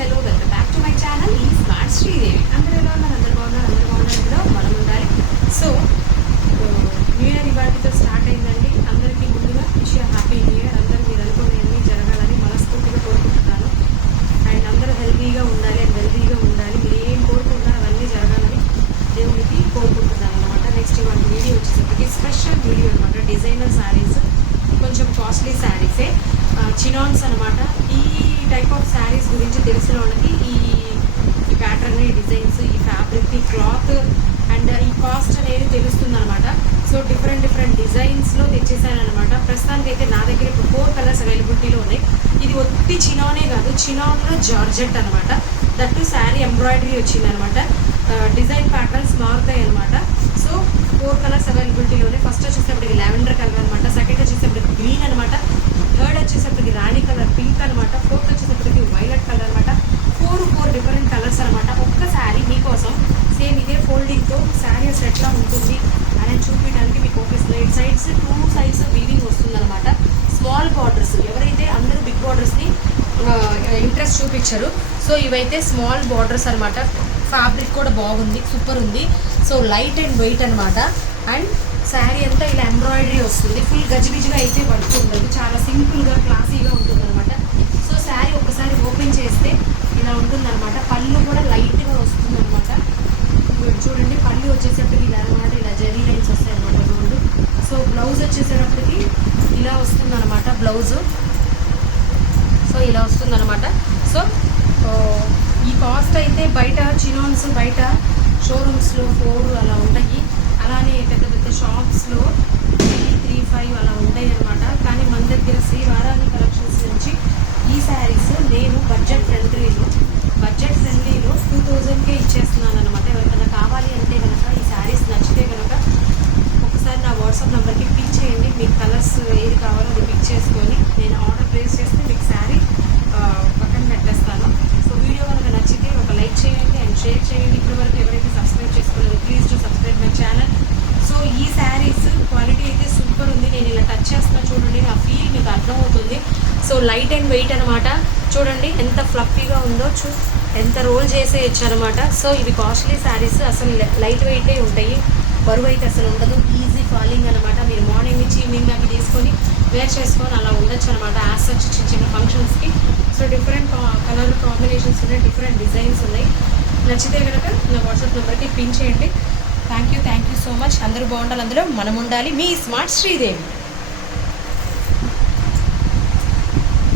Hello welcome back to my channel ఈ smart Sridevi. అందరూ ఎలా ఉన్నారు? అందరూ బాగున్నారు మనం ఉండాలి. సో న్యూ ఇయర్ ఇవాటితో స్టార్ట్ అయిందండి. అందరికీ ముందుగా విష్ హ్యాపీ న్యూ ఇయర్. అందరూ మీరు అనుకునేవన్నీ జరగాలని మనస్ఫూర్తిగా కోరుకుంటున్నాను. అండ్ అందరూ హెల్తీగా ఉండాలి అండ్ వెల్తీగా ఉండాలి. మీరు ఏం కోరుకుంటారో అవన్నీ జరగాలని దేవుడికి కోరుకుంటున్నాను అనమాట. నెక్స్ట్ ఇవాళ వీడియో వచ్చేసరికి స్పెషల్ వీడియో అనమాట. డిజైనర్ శారీస్, కొంచెం కాస్ట్లీ శారీసే, చినాన్స్ అనమాట. ఈ టైప్ ఆఫ్ శారీస్ గురించి తెలిసిన వాళ్ళకి ఈ ప్యాటర్న్, ఈ డిజైన్స్, ఈ ఫ్యాబ్రిక్, ఈ క్లాత్ అండ్ ఈ కాస్ట్ అనేది తెలుస్తుంది అనమాట. సో డిఫరెంట్ డిజైన్స్లో తెచ్చేసానమాట. ప్రస్తుతానికైతే నా దగ్గర ఇప్పుడు 4 కలర్స్ అవైలబిలిటీలో ఉన్నాయి. ఇది ఒట్టి చినానే కాదు, చినాన్లో జార్జెట్ అనమాట. దట్టు శారీ ఎంబ్రాయిడరీ వచ్చిందనమాట. డిజైన్ ప్యాటర్న్స్ మారుతాయి అనమాట. సో 4 కలర్స్ అవైలబిలిటీలోనే. ఫస్ట్ వచ్చేసేప్పటికి లావెండర్ కలర్ అనమాట. సెకండ్ వచ్చేసేప్పటికి గ్రీన్ అనమాట. థర్డ్ వచ్చేసేప్పటికి రాణి కలర్ పింక్ అనమాట. ఫోర్త్ వచ్చేసేప్పటికి వైలెట్ కలర్ అనమాట. 4 డిఫరెంట్ కలర్స్ అనమాట. ఒక్క శారీ మీకోసం సేమ్ ఇదే ఫోల్డింగ్తో శారీ అసలు ఎట్లా ఉంటుంది అని చూపించడానికి మీకు ఒక సైడ్స్ 2 సైడ్స్ వీవింగ్ వస్తుందన్నమాట. స్మాల్ బార్డర్స్, ఎవరైతే అందరూ బిగ్ బార్డర్స్ని ఇంట్రెస్ట్ చూపించరు, సో ఇవైతే స్మాల్ బార్డర్స్ అనమాట. ఫ్యాబ్రిక్ కూడా బాగుంది, సూపర్ ఉంది. సో లైట్ అండ్ వెయిట్ అనమాట. అండ్ శారీ అంతా ఇలా ఎంబ్రాయిడరీ వస్తుంది. ఫుల్ గజిబిజిగా అయితే పడుతుండదు, చాలా సింపుల్గా క్లాసీగా ఉంటుంది అనమాట. సో శారీ ఒకసారి ఓపెన్ చేస్తే ఇలా ఉంటుందన్నమాట. పళ్ళు కూడా లైట్గా వస్తుందన్నమాట. చూడండి, పళ్ళు వచ్చేసరికి ఇలా అనమాట. ఇలా జరీ లైన్స్ వస్తాయి అనమాట రెండు. సో బ్లౌజ్ వచ్చేసేటప్పటికి ఇలా వస్తుందన్నమాట. బ్లౌజు సో ఇలా వస్తుందన్నమాట. సో ఈ కాస్ట్ అయితే బయట చినాన్స్ బయట షోరూమ్స్లో 4 అలా ఉంటాయి. అలానే పెద్ద షాప్స్లో 3-5 అలా ఉంటాయి అనమాట. కానీ మన దగ్గర శ్రీ వారాహి కలెక్షన్స్ నుంచి ఈ శారీస్ నేను బడ్జెట్ ఫ్రెండ్లీలో 2000కే ఇచ్చేస్తున్నాను అనమాట. ఎవరికైనా కావాలి అంటే కనుక, ఈ శారీస్ నచ్చితే కనుక ఒకసారి నా వాట్సాప్ నెంబర్కి పిక్ చేయండి. మీకు కలర్స్ ఏది కావాలో అది పిక్ చేసుకొని నేను ఆర్డర్ ప్లేస్ చేస్తే మీకు శారీ పక్కన పెట్టేస్తాను. సో వీడియో కనుక నచ్చితే ఒక లైక్ చేయండి అండ్ షేర్ చేయండి. ఇప్పటివరకు ఎవరైతే సబ్స్క్రైబ్ చేసుకోలేదు please to subscribe my channel. So ఈ శారీస్ క్వాలిటీ అయితే సూపర్ ఉంది. నేను ఇలా టచ్ చేస్తున్నా చూడండి, నా ఫీల్ మీకు అర్థమవుతుంది. సో లైట్ అండ్ వెయిట్ అనమాట. చూడండి ఎంత ఫ్లఫీగా ఉందో, ఎంత రోల్ చేసేయచ్చు అనమాట. సో ఇవి కాస్ట్లీ శారీస్, అసలు లైట్ వెయిటే ఉంటాయి, బరువు అయితే అసలు ఉండదు. ఈజీ ఫాలింగ్ అనమాట. మీరు మార్నింగ్ నుంచి ఈవినింగ్ దాకా తీసుకొని వేర్ చేసుకొని అలా ఉండొచ్చు అనమాట. యాజ్ సచ్ చిన్న ఫంక్షన్స్కి. సో డిఫరెంట్ కలర్ కాంబినేషన్స్ ఉన్నాయి, డిఫరెంట్ డిజైన్స్ ఉన్నాయి. నచ్చితే కనుక నా వాట్సాప్ నెంబర్కి పిన్ చేయండి. Thank you so much. అందరూ బాగుండాలి, అందులో మనం ఉండాలి. మీ స్మార్ట్ శ్రీదేవి.